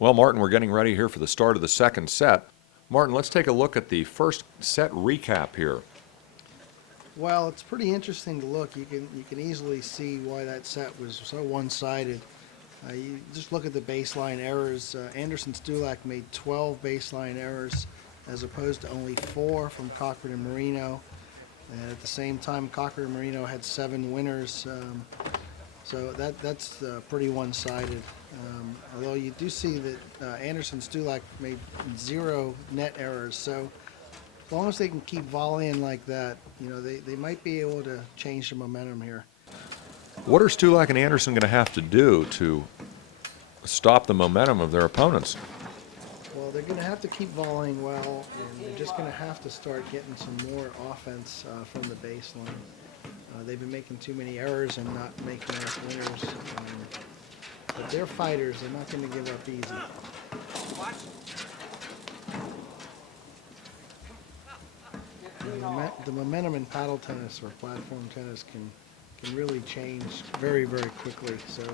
Well, Martin, we're getting ready here for the start of the second set. Martin, let's take a look at the first set recap here. Well, it's pretty interesting to look. You can easily see why that set was so one-sided. You just look at the baseline errors. Anderson Stulak made 12 baseline errors as opposed to only 4 from Cochrane and Marino. And at the same time, Cochrane and Marino had 7 winners. So that's pretty one-sided. Although you do see that Anderson Stulak made 0 net errors. So as long as they can keep volleying like that, you know, they might be able to change the momentum here. What are Stulak and Anderson going to have to do to stop the momentum of their opponents? Well, they're going to have to keep volleying well, and they're just going to have to start getting some more offense from the baseline. They've been making too many errors and not making enough winners. But they're fighters. They're not going to give up easy. The momentum in paddle tennis or platform tennis can really change very, very quickly. So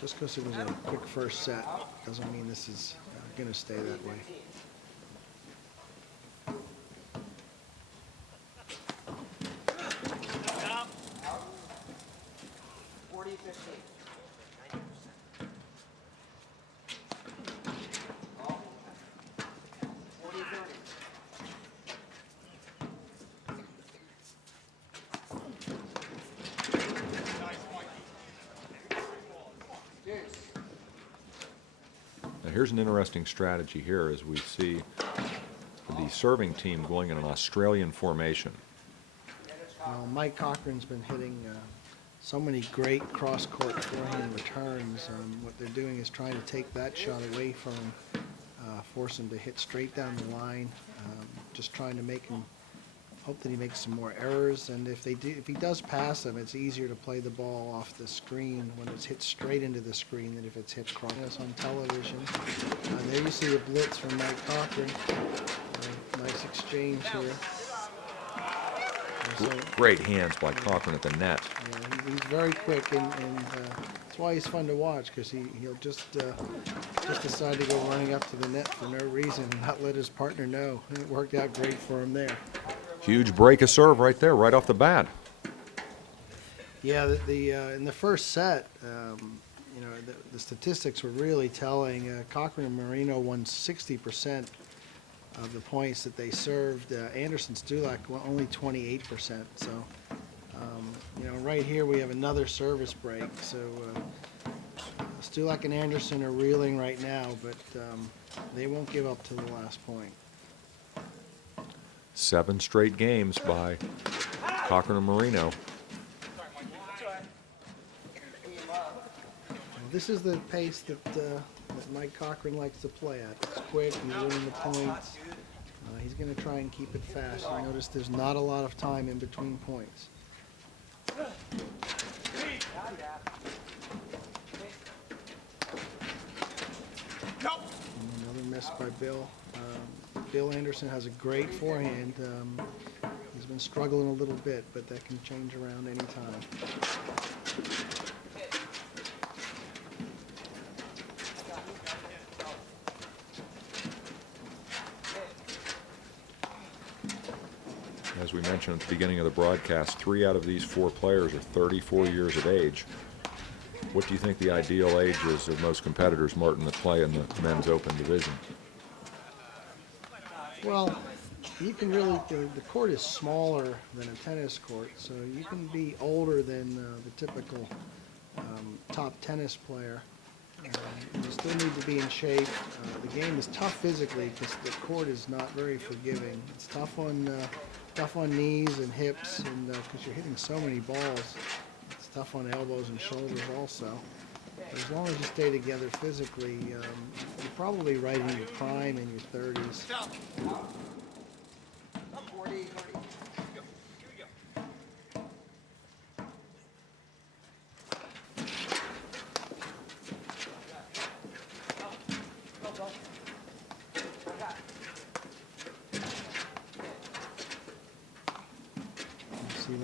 just because it was a quick first set doesn't mean this is going to stay that way. Now here's an interesting strategy here as we see the serving team going in an Australian formation. Well, Mike Cochrane's been hitting so many great cross-court forehand returns. What they're doing is trying to take that shot away from him, force him to hit straight down the line, just trying to make him hope that he makes some more errors. And if he does pass them, it's easier to play the ball off the screen when it's hit straight into the screen than if it's hit cross on television. There you see a blitz from Mike Cochrane. Nice exchange here. So, Great hands by Cochrane at the net. yeah, he's very quick, and that's why he's fun to watch, because he'll just decide to go running up to the net for no reason and not let his partner know. And it worked out great for him there. Huge break of serve right there, right off the bat. Yeah, in the first set, you know, the statistics were really telling. Cochrane and Marino won 60% of the points that they served. Anderson Stulak won only 28%. So, you know, right here we have another service break. So Stulak and Anderson are reeling right now, but they won't give up to the last point. 7 straight games by Cochrane and Marino. This is the pace that Mike Cochrane likes to play at. It's quick, he's winning the points. He's going to try and keep it fast. You notice there's not a lot of time in between points. And another miss by Bill. Bill Anderson has a great forehand. He's been struggling a little bit, but that can change around any time. As we mentioned at the beginning of the broadcast, 3 out of these 4 players are 34 years of age. What do you think the ideal age is of most competitors, Martin, that play in the men's open division? Well, you can really, the court is smaller than a tennis court, so you can be older than the typical top tennis player. You still need to be in shape. The game is tough physically because the court is not very forgiving. It's tough on knees and hips, and because you're hitting so many balls. It's tough on elbows and shoulders also. But as long as you stay together physically, you're probably right in your prime in your 30s.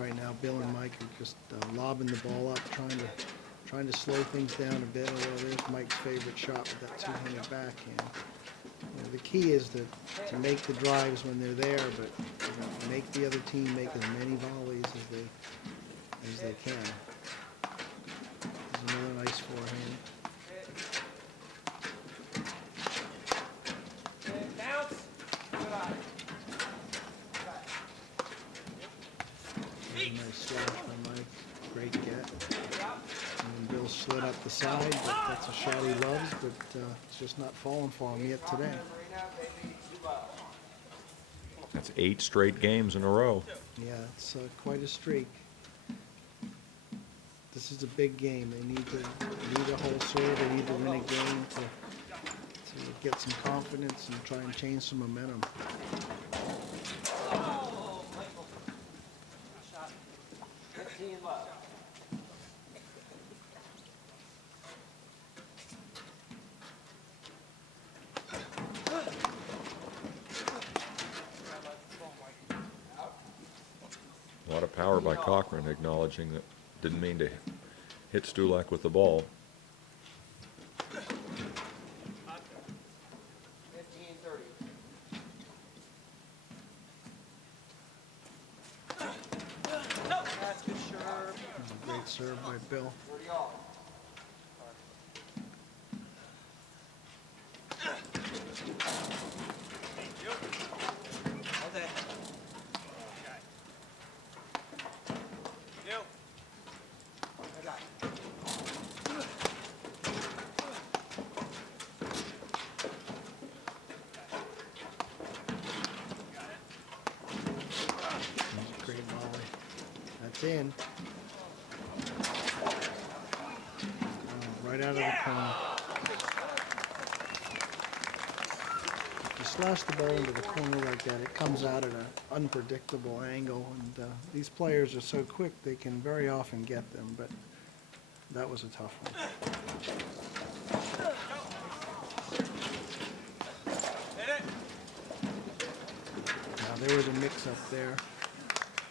Right now, Bill and Mike are just lobbing the ball up, trying to trying to slow things down a bit, although there's Mike's favorite shot with that two-handed backhand. You know, the key is to make the drives when they're there, but make the other team make as many volleys as they can. There's another nice forehand. Nice slap by Mike. Great get. And then Bill slid up the side, but that's a shot he loves, but it's just not falling for him yet today. That's 8 straight games in a row. Yeah, it's quite a streak. This is a big game. They need a whole serve. They need to win a game to get some confidence and try and change some momentum. A lot of power by Cochrane, acknowledging that didn't mean to hit Stulak with the ball. Great serve by Bill. Great volley. That's in. Right out of the corner. If you slash the ball into the corner like that, it comes out at an unpredictable angle, and these players are so quick they can very often get them, but that was a tough one. Now there was a mix-up there.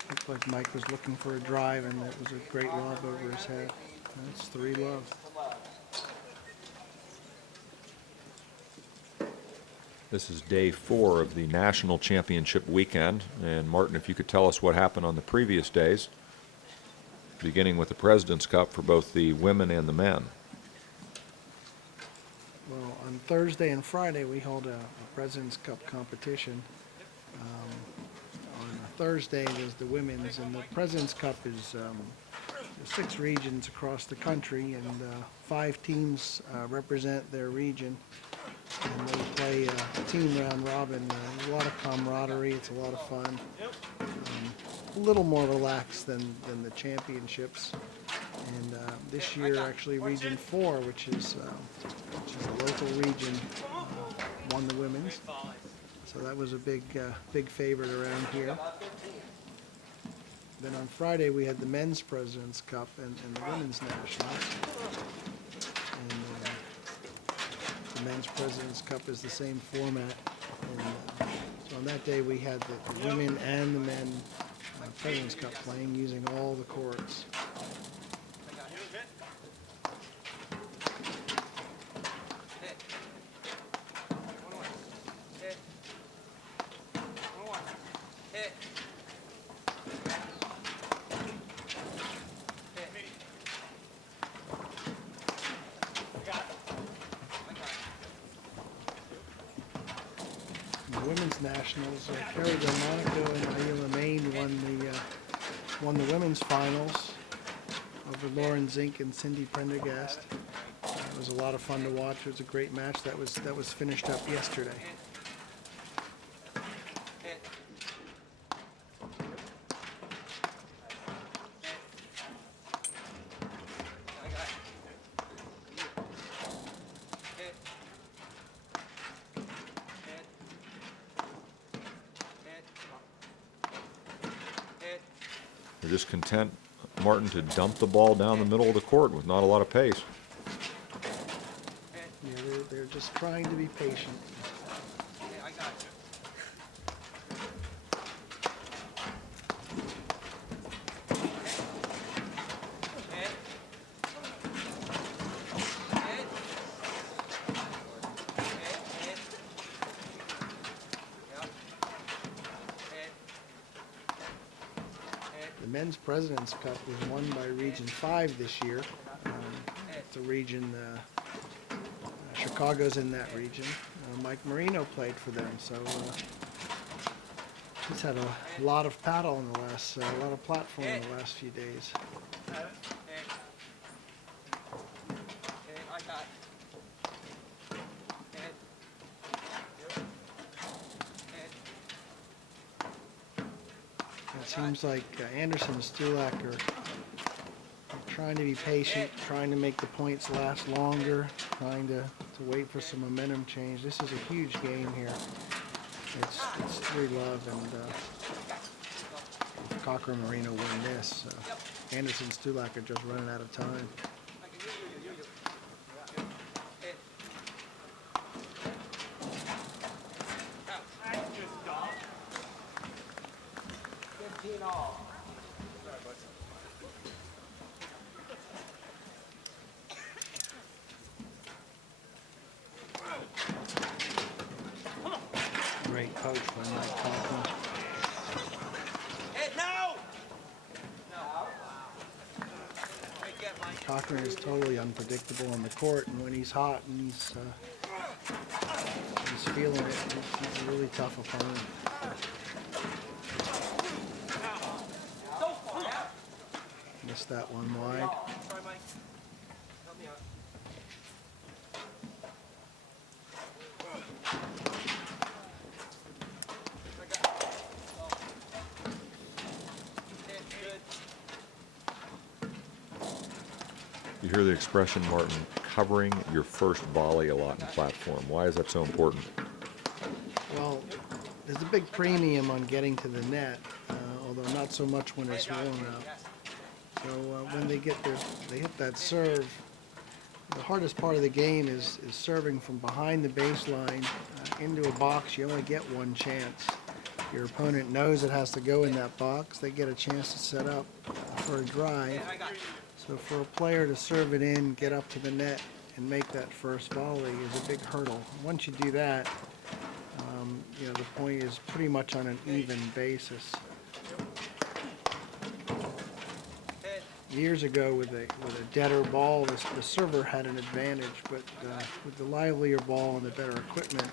Looked like Mike was looking for a drive, and it was a great lob over his head. That's 3-love. This is day 4 of the National Championship weekend. And Martin, if you could tell us what happened on the previous days, beginning with the President's Cup for both the women and the men. Well, on Thursday and Friday, we hold a President's Cup competition. On Thursday, there's the women's, and the President's Cup is 6 regions across the country, and 5 teams represent their region. And they play a team round robin. A lot of camaraderie. It's a lot of fun. A little more relaxed than the championships. And this year, actually, Region 4, which is a local region, won the women's. So that was a big favorite around here. Then on Friday, we had the men's President's Cup and the women's nationals. And the men's President's Cup is the same format. And so on that day, we had the women and the men President's Cup playing using all the courts. The women's nationals, Kerry Delmonico and Ayala Main won the women's finals over Lauren Zink and Cindy Prendergast. It was a lot of fun to watch. It was a great match. That was finished up yesterday. They're just content, Martin, to dump the ball down the middle of the court with not a lot of pace. Yeah, they're just trying to be patient. men's President's Cup was won by Region 5 this year. It's a region, Chicago's in that region. Mike Marino played for them, so he's had a lot of paddle in the last, a lot of platform in the last few days. It seems like Anderson and Stulak are trying to be patient, trying to make the points last longer, trying to wait for some momentum change. This is a huge game here. It's 3-love, and Cochrane and Marino win this. Anderson and Stulak are just running out of time. Great coach by Mike Cochrane. Cochrane is totally unpredictable on the court, and when he's hot and he's feeling it, he's a really tough opponent. Missed that one wide. You hear the expression, Martin, covering your first volley a lot in platform. Why is that so important? Well, there's a big premium on getting to the net, although not so much when it's warm out. So when they hit that serve, the hardest part of the game is serving from behind the baseline into a box. You only get one chance. Your opponent knows it has to go in that box. They get a chance to set up for a drive. So for a player to serve it in, get up to the net, and make that first volley is a big hurdle. Once you do that, you know, the point is pretty much on an even basis. Years ago, with a deader ball, the server had an advantage, but with the livelier ball and the better equipment,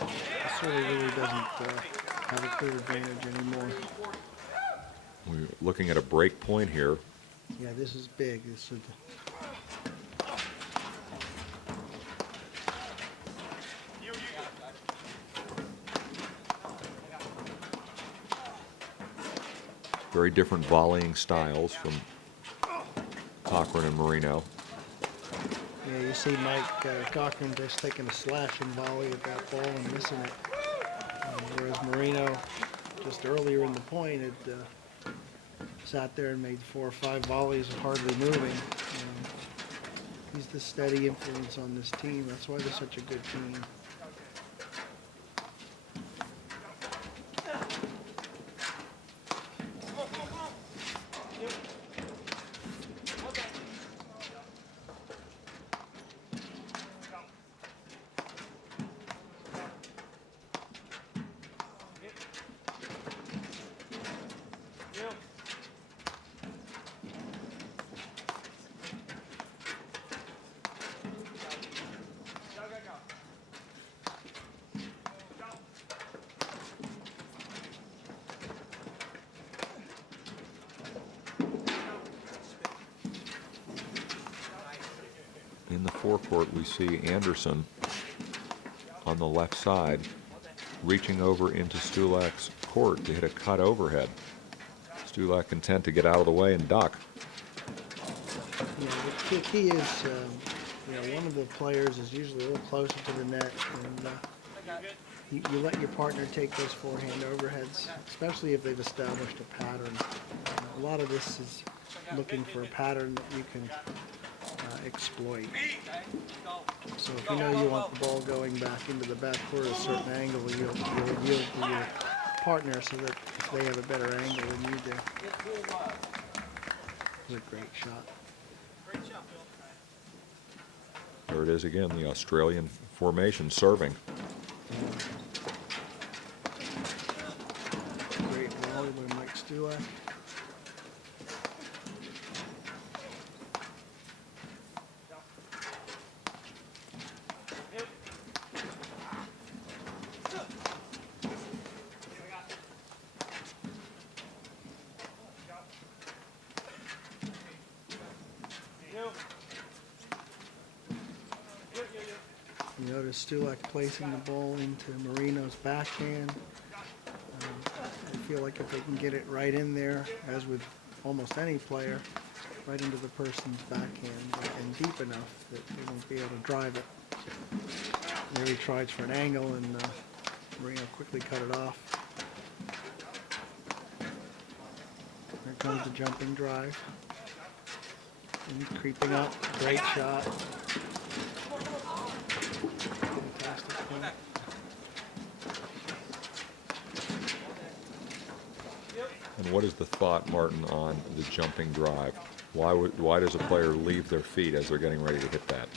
the server really doesn't have a clear advantage anymore. We're looking at a break point here. Yeah, this is big. This is Very different volleying styles from Cochrane and Marino. Yeah, you see Mike Cochrane just taking a slashing volley at that ball and missing it. Whereas Marino, just earlier in the point, had sat there and made 4 or 5 volleys hardly moving. He's the steady influence on this team. That's why they're such a good team. In the forecourt, we see Anderson on the left side reaching over into Stulak's court to hit a cut overhead. Stulak content to get out of the way and duck. Yeah, the key is, you know, one of the players is usually a little closer to the net, and you let your partner take those forehand overheads, especially if they've established a pattern. A lot of this is looking for a pattern that you can exploit. So if you know you want the ball going back into the backcourt at a certain angle, you'll yield to your partner so that if they have a better angle than you do. It's a great shot. There it is again, the Australian formation serving. Great volley by Mike Stulak. You notice Stulak placing the ball into Marino's backhand. I feel like if they can get it right in there, as with almost any player, right into the person's backhand and deep enough that they won't be able to drive it. There he tried for an angle, and Marino quickly cut it off. There comes the jumping drive. And creeping up, great shot. Fantastic point. And what is the thought, Martin, on the jumping drive? Why does a player leave their feet as they're getting ready to hit that?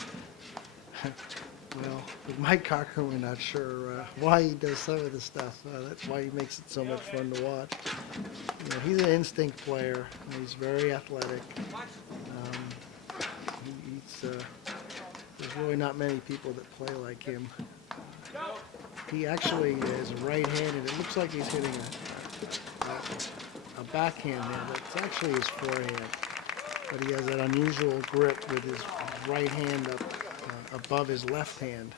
Well, with Mike Cochrane, we're not sure why he does some of the stuff. That's why he makes it so much fun to watch. You know, he's an instinct player. He's very athletic. There's really not many people that play like him. He actually is right-handed. It looks like he's hitting a backhand there, but it's actually his forehand. But he has that unusual grip with his right hand up above his left hand.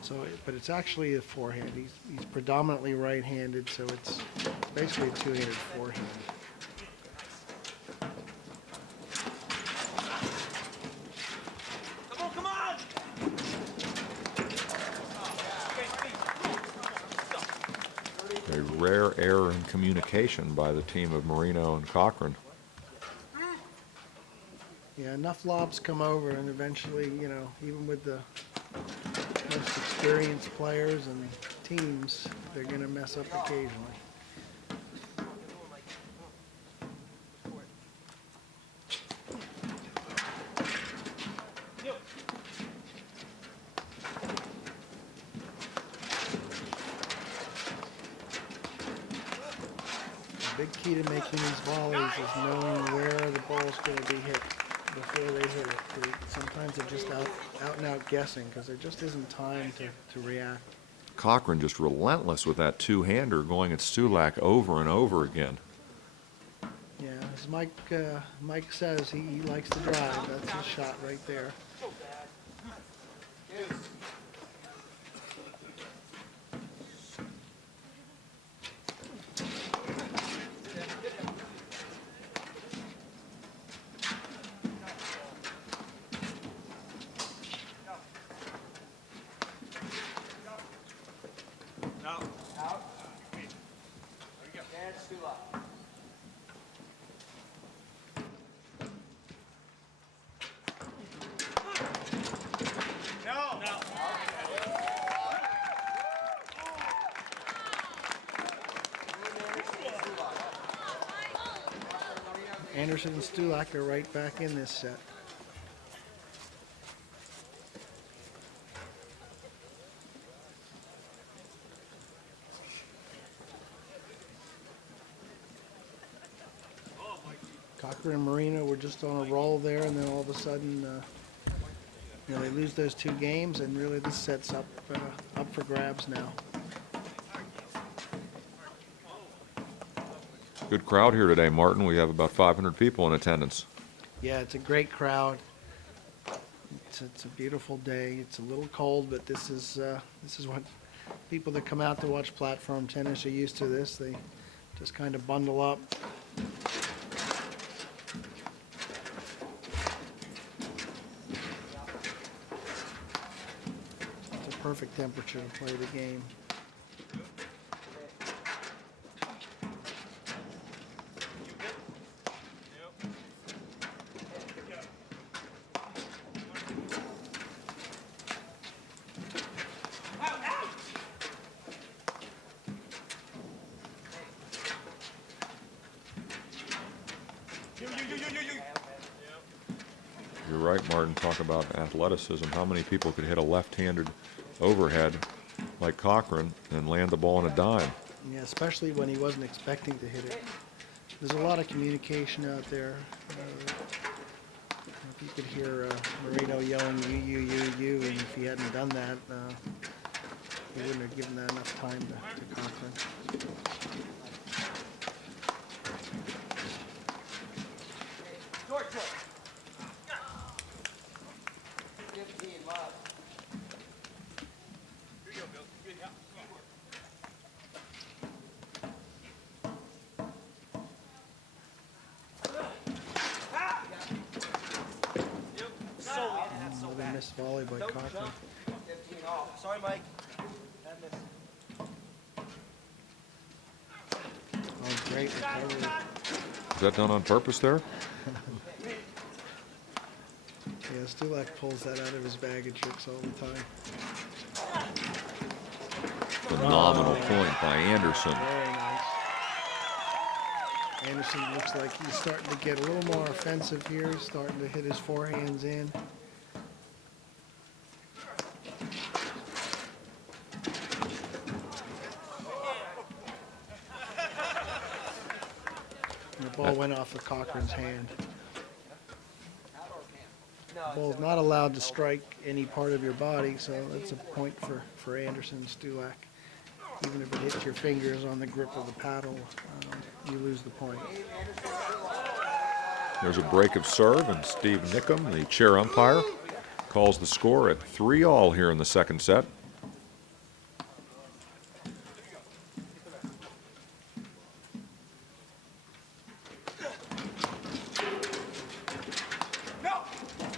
So, but it's actually a forehand. He's predominantly right-handed, so it's basically a two-handed forehand. Come on! A rare error in communication by the team of Marino and Cochrane. Yeah, enough lobs come over, and eventually, you know, even with the most experienced players and teams, they're going to mess up occasionally. The big key to making these volleys is knowing where the ball's going to be hit before they hit it. Sometimes they're just out and out guessing because there just isn't time to react. Cochrane just relentless with that two-hander going at Stulak over and over again. Yeah, as Mike says, he likes to drive. That's his shot right there. Anderson and Stulak are right back in this set. Cochrane and Marino were just on a roll there, and then all of a sudden, you know, they lose those two games, and really this set's up for grabs now. Good crowd here today, Martin. We have about 500 people in attendance. Yeah, it's a great crowd. It's a beautiful day. It's a little cold, but this is what people that come out to watch platform tennis are used to. This they just kind of bundle up. It's a perfect temperature to play the game. You're right, Martin. Talk about athleticism. How many people could hit a left-handed overhead like Cochrane and land the ball on a dime? Yeah, especially when he wasn't expecting to hit it. There's a lot of communication out there. If you could hear Marino yelling you, and if he hadn't done that, he wouldn't have given that enough time to Cochrane. Another missed volley by Cochrane. 15 all. Sorry, Mike. Oh, great recovery. Is that done on purpose there? Yeah, Stulak pulls that out of his bag of tricks all the time. Phenomenal point by Anderson. Very nice. Anderson looks like he's starting to get a little more offensive here. He's starting to hit his forehands in. The ball went off of Cochrane's hand. The ball's not allowed to strike any part of your body, so that's a point for Anderson Stulak. Even if it hits your fingers on the grip of the paddle, you lose the point. There's a break of serve, and Steve Nickham, the chair umpire, calls the score at 3-all here in the second set.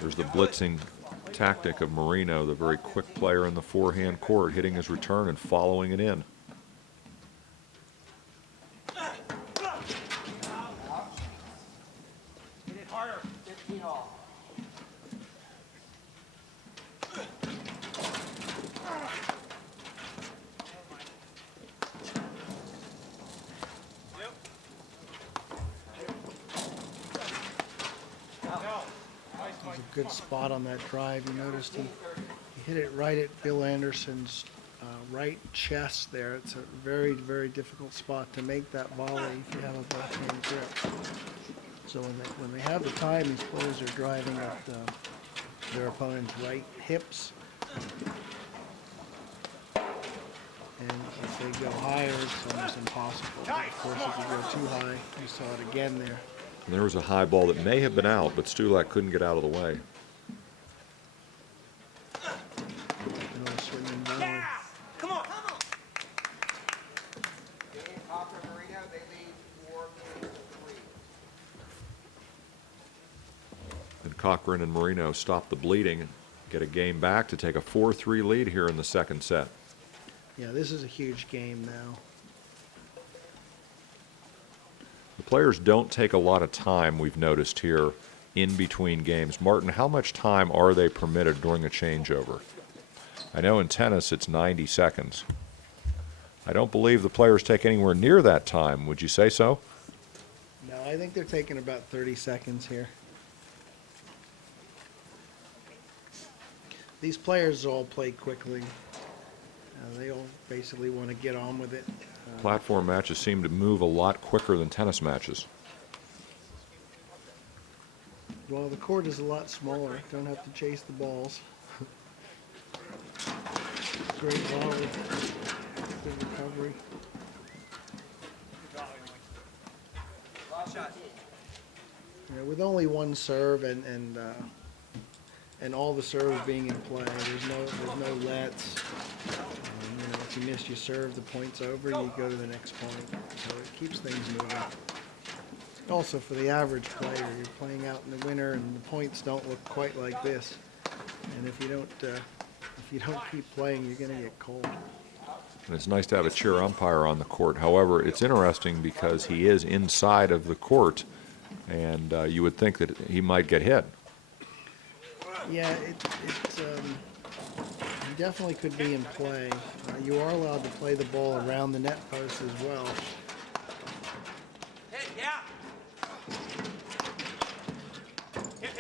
There's the blitzing tactic of Marino, the very quick player in the forehand court, hitting his return and following it in. Hit it harder. 15 all. It was a good spot on that drive. You noticed he hit it right at Bill Anderson's right chest there. It's a very, very difficult spot to make that volley if you have a backhand grip. So when they have the time, these players are driving at their opponent's right hips. And if they go higher, it's almost impossible. Of course, if you go too high, you saw it again there. And there was a high ball that may have been out, but Stulak couldn't get out of the way. Little swinging volley. Come on. Cochrane Marino, they lead 4-3. And Cochrane and Marino stop the bleeding and get a game back to take a 4-3 lead here in the second set. Yeah, this is a huge game now. The players don't take a lot of time, we've noticed here, in between games. Martin, how much time are they permitted during a changeover? I know in tennis it's 90 seconds. I don't believe the players take anywhere near that time. Would you say so? No, I think they're taking about 30 seconds here. These players all play quickly. They all basically want to get on with it. Platform matches seem to move a lot quicker than tennis matches. Well, the court is a lot smaller. Don't have to chase the balls. Great volley. Good recovery. With only one serve and all the serves being in play, there's no lets. If you miss your serve, the point's over, and you go to the next point. So it keeps things moving. Also, for the average player, you're playing out in the winter, and the points don't look quite like this. And if you don't keep playing, you're going to get cold. And it's nice to have a chair umpire on the court. However, it's interesting because he is inside of the court, and you would think that he might get hit. Yeah, he definitely could be in play. You are allowed to play the ball around the net post as well. Hit, yeah. Hit.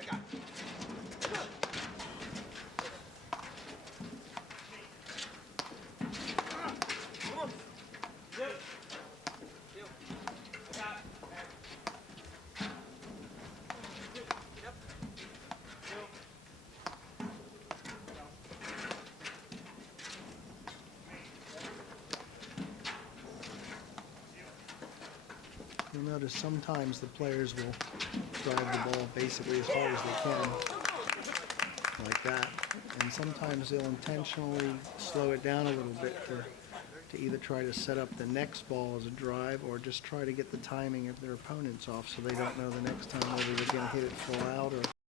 I got it. Come on. Yep. I got it. Yep. You'll notice sometimes the players will drive the ball basically as hard as they can, like that. And sometimes they'll intentionally slow it down a little bit to either try to set up the next ball as a drive or just try to get the timing of their opponents off so they don't know the next time whether they're going to hit it full out or